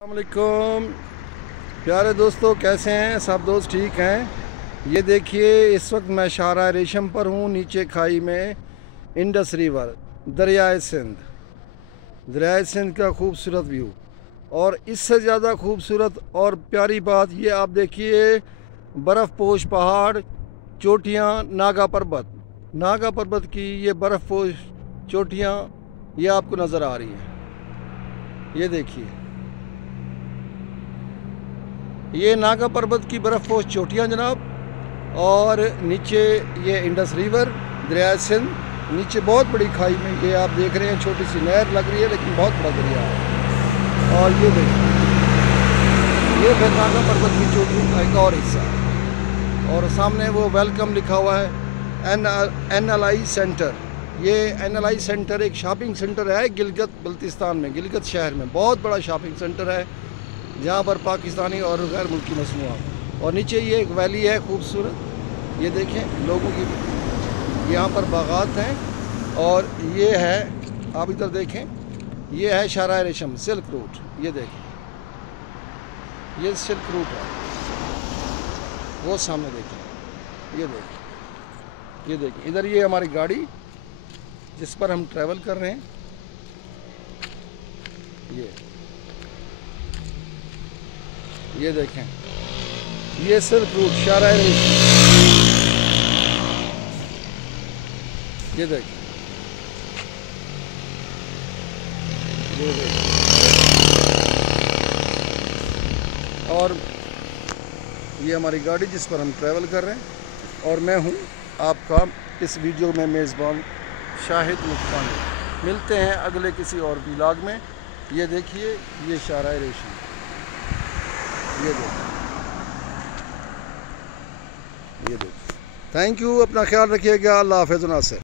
अस्सलामुअलैकुम प्यारे दोस्तों, कैसे हैं सब दोस्त? ठीक हैं। ये देखिए, इस वक्त मैं शाहराह रेशम पर हूँ। नीचे खाई में इंडस रिवर, दरियाए सिंध का खूबसूरत व्यू। और इससे ज़्यादा खूबसूरत और प्यारी बात ये आप देखिए, बर्फ़ पोश पहाड़, चोटियाँ, नागा पर्वत की ये बर्फ़ पोश चोटियाँ ये आपको नज़र आ रही हैं। ये देखिए, ये नागा पर्वत की बर्फ़पोश चोटियाँ जनाब। और नीचे ये इंडस रिवर, दरिया सिंध। नीचे बहुत बड़ी खाई में ये आप देख रहे हैं, छोटी सी नहर लग रही है लेकिन बहुत बड़ा दरिया है। और ये देखिए, ये फिर नागा पर्वत की चोटियों का एक और हिस्सा है। और सामने वो वेलकम लिखा हुआ है, NLI सेंटर। ये NLI सेंटर एक शॉपिंग सेंटर है गिलगित बल्तिस्तान में, गिलगित शहर में। बहुत बड़ा शॉपिंग सेंटर है जहाँ पर पाकिस्तानी और गैर मुल्की मसनूआत। और नीचे ये एक वैली है खूबसूरत, ये देखें लोगों की यहाँ पर बागात हैं। और ये है, आप इधर देखें, ये है शाहराह रेशम, सिल्क रूट। ये देखें, ये सिल्क रूट है, वो सामने देखें, ये देखें इधर। ये हमारी गाड़ी जिस पर हम ट्रैवल कर रहे हैं, ये देखें, ये सिल्क रूट, शाहराह रेशम। ये देखें, ये देखें। और ये हमारी गाड़ी जिस पर हम ट्रैवल कर रहे हैं। और मैं हूँ आपका इस वीडियो में मेज़बान शाहिद मुल्तानी। मिलते हैं अगले किसी और व्लॉग में। ये देखिए, ये शाहराह रेशम, ये देखिए, ये देखिए। थैंक यू, अपना ख्याल रखिएगा। अल्लाह हाफ़िज़। नासिर।